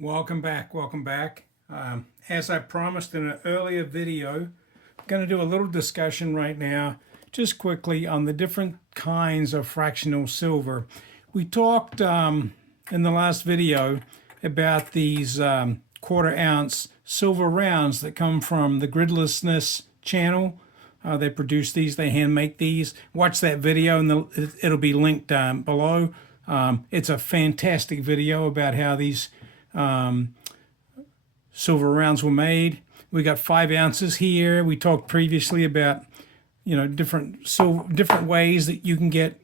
Welcome back, welcome back. As I promised in an earlier video, I'm going to do a little discussion right now, just quickly, on the different kinds of fractional silver. We talked in the last video about these quarter ounce silver rounds that come from the Gridlessness channel. They produce these, they hand make these. Watch that video and it'll be linked below. It's a fantastic video about how these silver rounds were made. We got 5 ounces here. We talked previously about, different ways that you can get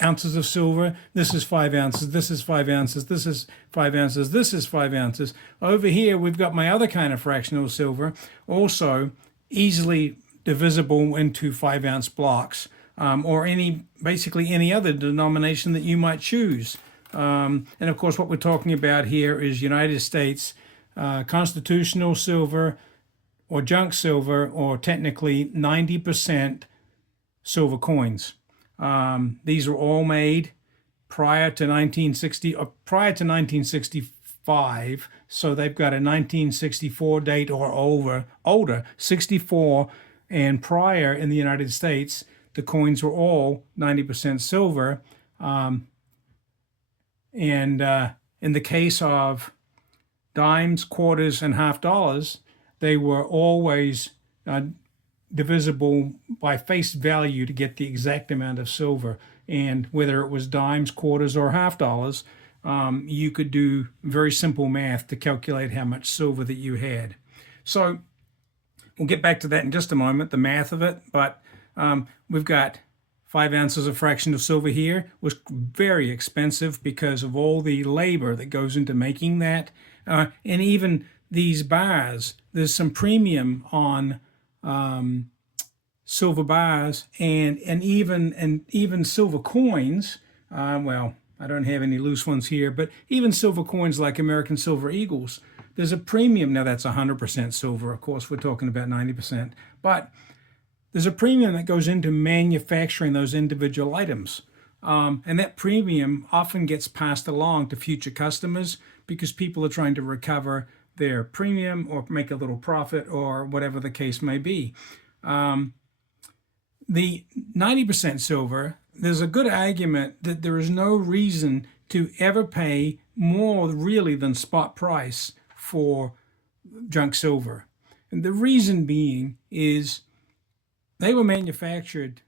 ounces of silver. This is 5 ounces. This is 5 ounces. This is 5 ounces. This is 5 ounces. Over here, we've got my other kind of fractional silver, also easily divisible into 5-ounce blocks, or basically any other denomination that you might choose. And of course, what we're talking about here is United States constitutional silver or junk silver, or technically 90% silver coins. These were all made prior to 1965, so they've got a 1964 date or older, 64 and prior in the United States. The coins were all 90% silver. And in the case of dimes, quarters, and half dollars, they were always divisible by face value to get the exact amount of silver. And whether it was dimes, quarters, or half dollars, you could do very simple math to calculate how much silver that you had. So we'll get back to that in just a moment, the math of it. But we've got 5 ounces of fractional silver here. It was very expensive because of all the labor that goes into making that. And even these bars, there's some premium on silver bars and even silver coins. Well, I don't have any loose ones here, but even silver coins like American Silver Eagles, there's a premium. Now that's 100% silver. Of course, we're talking about 90%, but there's a premium that goes into manufacturing those individual items. And that premium often gets passed along to future customers because people are trying to recover their premium or make a little profit or whatever the case may be. The 90% silver, there's a good argument that there is no reason to ever pay more really than spot price for junk silver. And the reason being is they were manufactured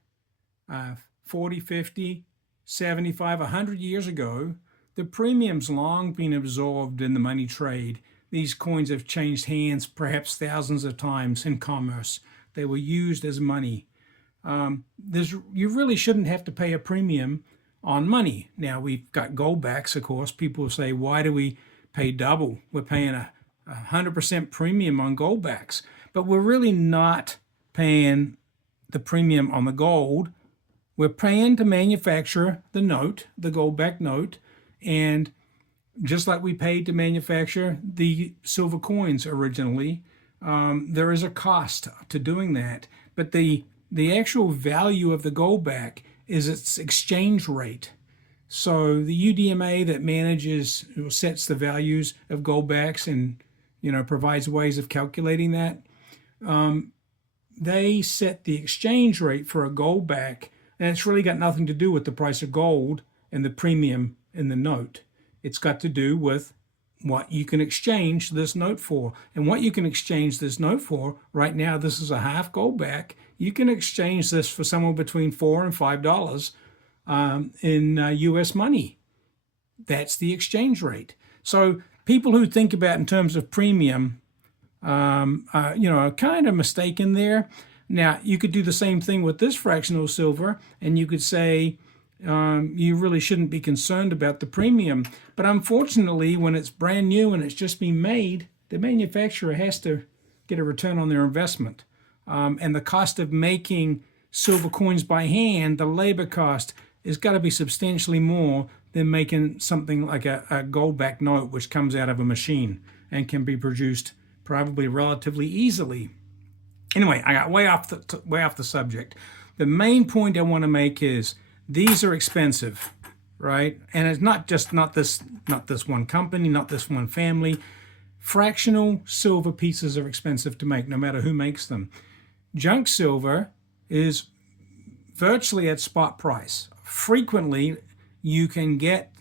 40, 50, 75, 100 years ago. The premium's long been absorbed in the money trade. These coins have changed hands perhaps thousands of times in commerce. They were used as money. You really shouldn't have to pay a premium on money. Now, we've got goldbacks, of course. People will say, why do we pay double? We're paying a 100% premium on goldbacks. But we're really not paying the premium on the gold. We're paying to manufacture the note, the gold-backed note, and just like we paid to manufacture the silver coins originally, there is a cost to doing that. But the actual value of the gold-back is its exchange rate. So the UDMA that manages or sets the values of goldbacks and provides ways of calculating that, they set the exchange rate for a goldback, and it's really got nothing to do with the price of gold and the premium in the note. It's got to do with what you can exchange this note for. And what you can exchange this note for, right now, this is a half goldback. You can exchange this for somewhere between $4 and $5 in US money. That's the exchange rate. So people who think about in terms of premium, are kind of mistaken there. Now, you could do the same thing with this fractional silver, and you could say you really shouldn't be concerned about the premium. But unfortunately, when it's brand new and it's just been made, the manufacturer has to get a return on their investment. And the cost of making silver coins by hand, the labor cost, has got to be substantially more than making something like a gold-backed note, which comes out of a machine and can be produced probably relatively easily. Anyway, I got way off the subject. The main point I want to make is these are expensive. right? And it's not this one company, not this one family. Fractional silver pieces are expensive to make, no matter who makes them. Junk silver is virtually at spot price. Frequently, you can get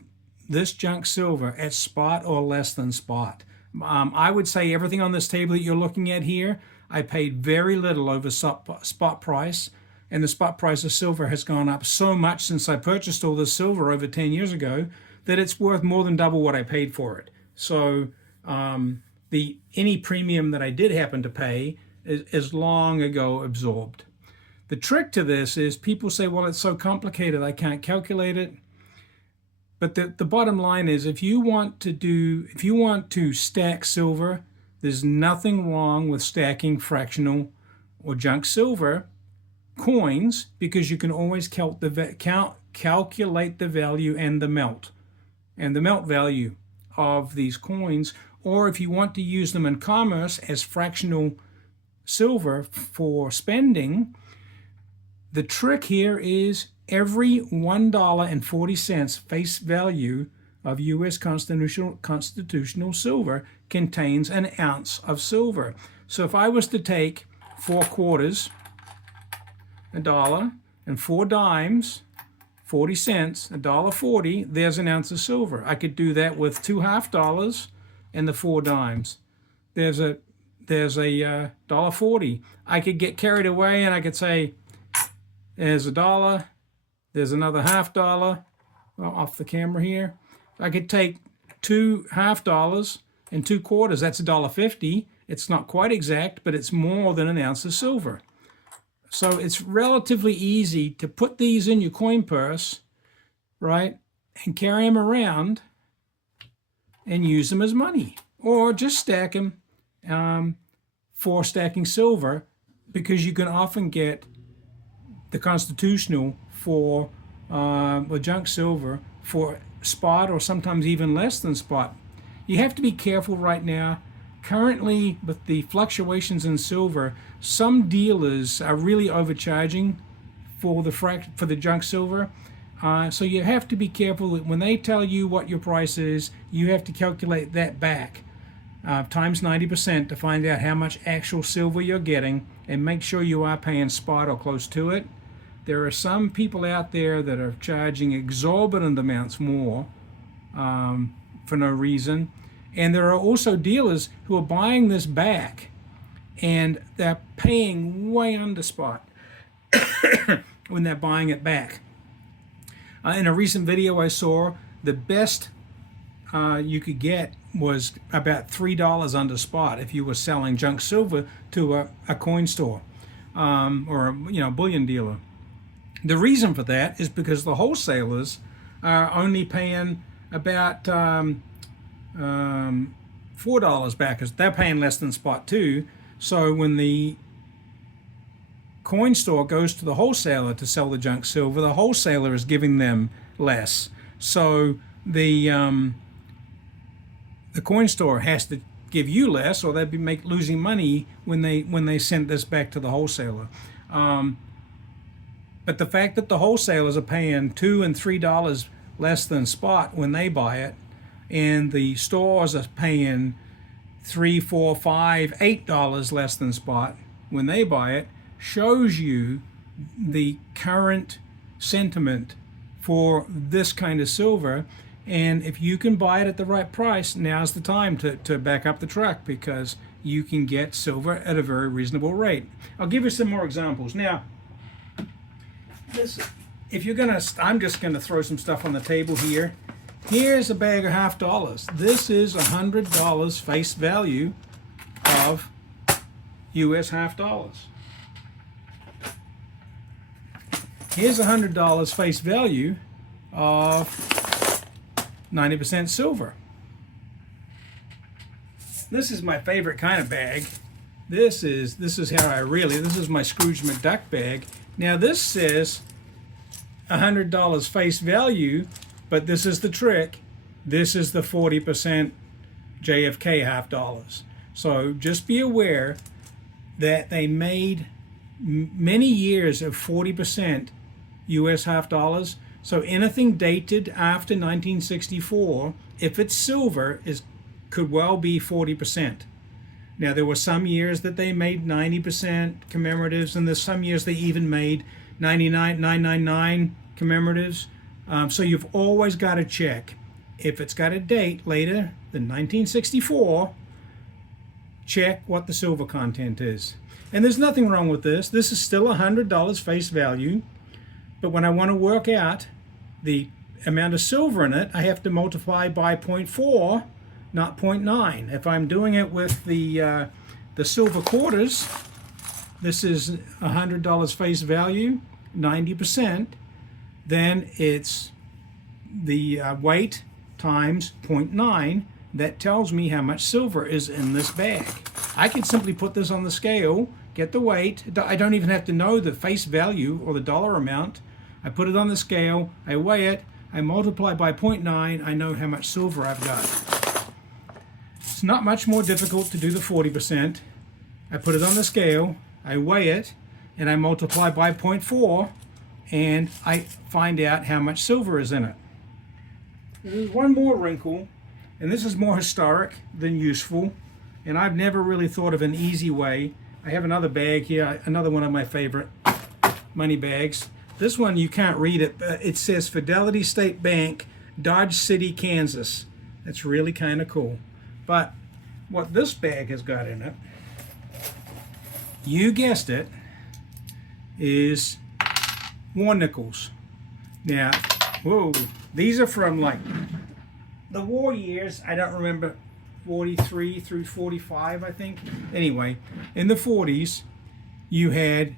this junk silver at spot or less than spot. I would say everything on this table that you're looking at here, I paid very little over spot price, and the spot price of silver has gone up so much since I purchased all this silver over 10 years ago that it's worth more than double what I paid for it. So any premium that I did happen to pay is long ago absorbed. The trick to this is people say, well, it's so complicated, I can't calculate it. But the bottom line is, if you want to stack silver, there's nothing wrong with stacking fractional or junk silver coins, because you can always calculate the value and the melt value of these coins. Or if you want to use them in commerce as fractional silver for spending, the trick here is every $1.40 face value of U.S. constitutional silver contains an ounce of silver. So if I was to take 4 quarters, $1, and 4 dimes, 40 cents, $1.40, there's an ounce of silver. I could do that with 2 $half and the 4 dimes. There's a $1.40. I could get carried away and I could say, there's $1, there's another $half, well, off the camera here. I could take 2 $half and 2 quarters, that's $1.50. It's not quite exact, but it's more than an ounce of silver. So it's relatively easy to put these in your coin purse, right, and carry them around and use them as money, or just stack them for stacking silver, because you can often get the constitutional for junk silver for spot, or sometimes even less than spot. You have to be careful right now. Currently, with the fluctuations in silver, some dealers are really overcharging for the junk silver. So you have to be careful that when they tell you what your price is, you have to calculate that back times 90% to find out how much actual silver you're getting, and make sure you are paying spot or close to it. There are some people out there that are charging exorbitant amounts more for no reason. And there are also dealers who are buying this back and they're paying way under spot when they're buying it back. In a recent video I saw, the best you could get was about $3 under spot if you were selling junk silver to a coin store or a bullion dealer. The reason for that is because the wholesalers are only paying about $4 back, because they're paying less than spot too. So when the coin store goes to the wholesaler to sell the junk silver, the wholesaler is giving them less. So the coin store has to give you less, or they'd be losing money when they sent this back to the wholesaler. But the fact that the wholesalers are paying $2 and $3 less than spot when they buy it, and the stores are paying $3, $4, $5, $8 less than spot when they buy it, shows you the current sentiment for this kind of silver. And if you can buy it at the right price, now's the time to back up the truck, because you can get silver at a very reasonable rate. I'll give you some more examples. Now, I'm just gonna throw some stuff on the table here. Here's a bag of $half. This is $100 face value of U.S. $half. Here's $100 face value of 90% silver. This is my favorite kind of bag. This is my Scrooge McDuck bag. Now this says $100 face value, but this is the trick. This is the 40% JFK $half. So just be aware that they made many years of 40% US $half. So anything dated after 1964, if it's silver, could well be 40%. Now, there were some years that they made 90% commemoratives, and there's some years they even made 999 commemoratives. So you've always got to check. If it's got a date later than 1964, check what the silver content is. And there's nothing wrong with this. This is still $100 face value. But when I want to work out the amount of silver in it, I have to multiply by 0.4, not 0.9. If I'm doing it with the silver quarters, this is $100 face value, 90%, then it's the weight times 0.9. That tells me how much silver is in this bag. I can simply put this on the scale, get the weight. I don't even have to know the face value or the dollar amount. I put it on the scale, I weigh it, I multiply by 0.9, I know how much silver I've got. It's not much more difficult to do the 40%. I put it on the scale, I weigh it, and I multiply by 0.4, and I find out how much silver is in it. There's one more wrinkle, and this is more historic than useful, and I've never really thought of an easy way. I have another bag here, another one of my favorite money bags. This one, you can't read it, but it says Fidelity State Bank, Dodge City, Kansas. That's really kind of cool. But what this bag has got in it, you guessed it, is war nickels. Now, whoa, these are from like the war years. I don't remember, 43 through 45, I think. Anyway, in the 40s, you had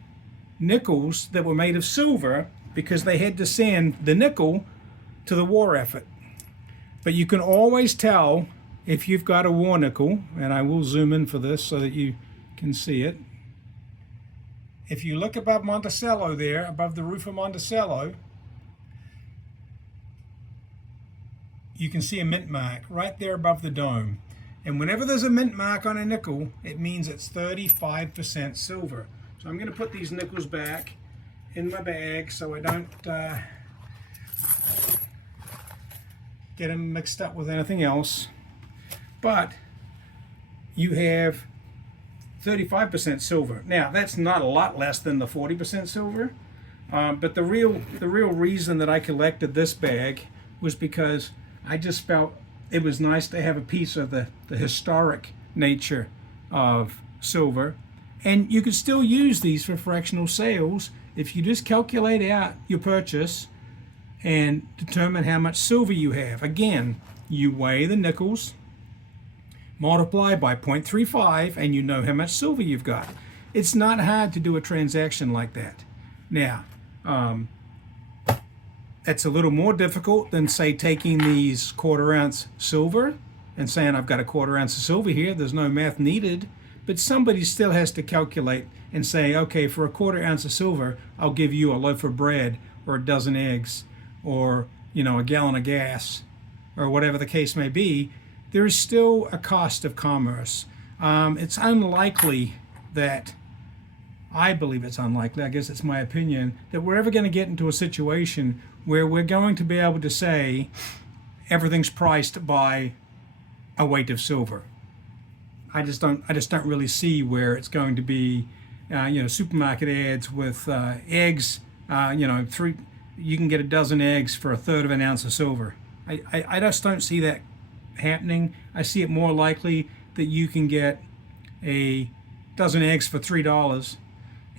nickels that were made of silver because they had to send the nickel to the war effort. But you can always tell if you've got a war nickel, and I will zoom in for this so that you can see it. If you look above Monticello there, above the roof of Monticello, you can see a mint mark right there above the dome. And whenever there's a mint mark on a nickel, it means it's 35% silver. So I'm going to put these nickels back in my bag so I don't get them mixed up with anything else. But you have 35% silver. Now, that's not a lot less than the 40% silver, but the real reason that I collected this bag was because I just felt it was nice to have a piece of the historic nature of silver. And you could still use these for fractional sales if you just calculate out your purchase and determine how much silver you have. Again, you weigh the nickels, multiply by 0.35, and you know how much silver you've got. It's not hard to do a transaction like that. Now, that's a little more difficult than, say, taking these 1/4 ounce silver and saying I've got a 1/4 ounce of silver here. There's no math needed. But somebody still has to calculate and say, okay, for a 1/4 ounce of silver, I'll give you a loaf of bread or a dozen eggs or, a gallon of gas or whatever the case may be. There is still a cost of commerce. It's unlikely that, I believe it's unlikely, I guess it's my opinion, that we're ever going to get into a situation where we're going to be able to say everything's priced by a weight of silver. I just don't really see where it's going to be, supermarket ads with eggs, you can get a dozen eggs for 1/3 of an ounce of silver. I just don't see that happening. I see it more likely that you can get a dozen eggs for $3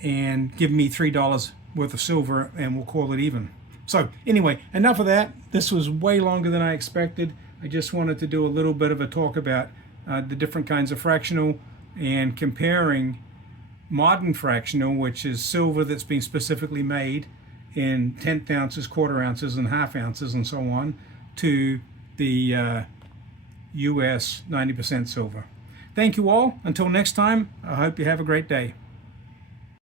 and give me $3 worth of silver and we'll call it even. So anyway, enough of that. This was way longer than I expected. I just wanted to do a little bit of a talk about the different kinds of fractional and comparing modern fractional, which is silver that's been specifically made in 1/10 ounces, 1/4 ounces, and 1/2 ounces, and so on, to the US 90% silver. Thank you all. Until next time, I hope you have a great day.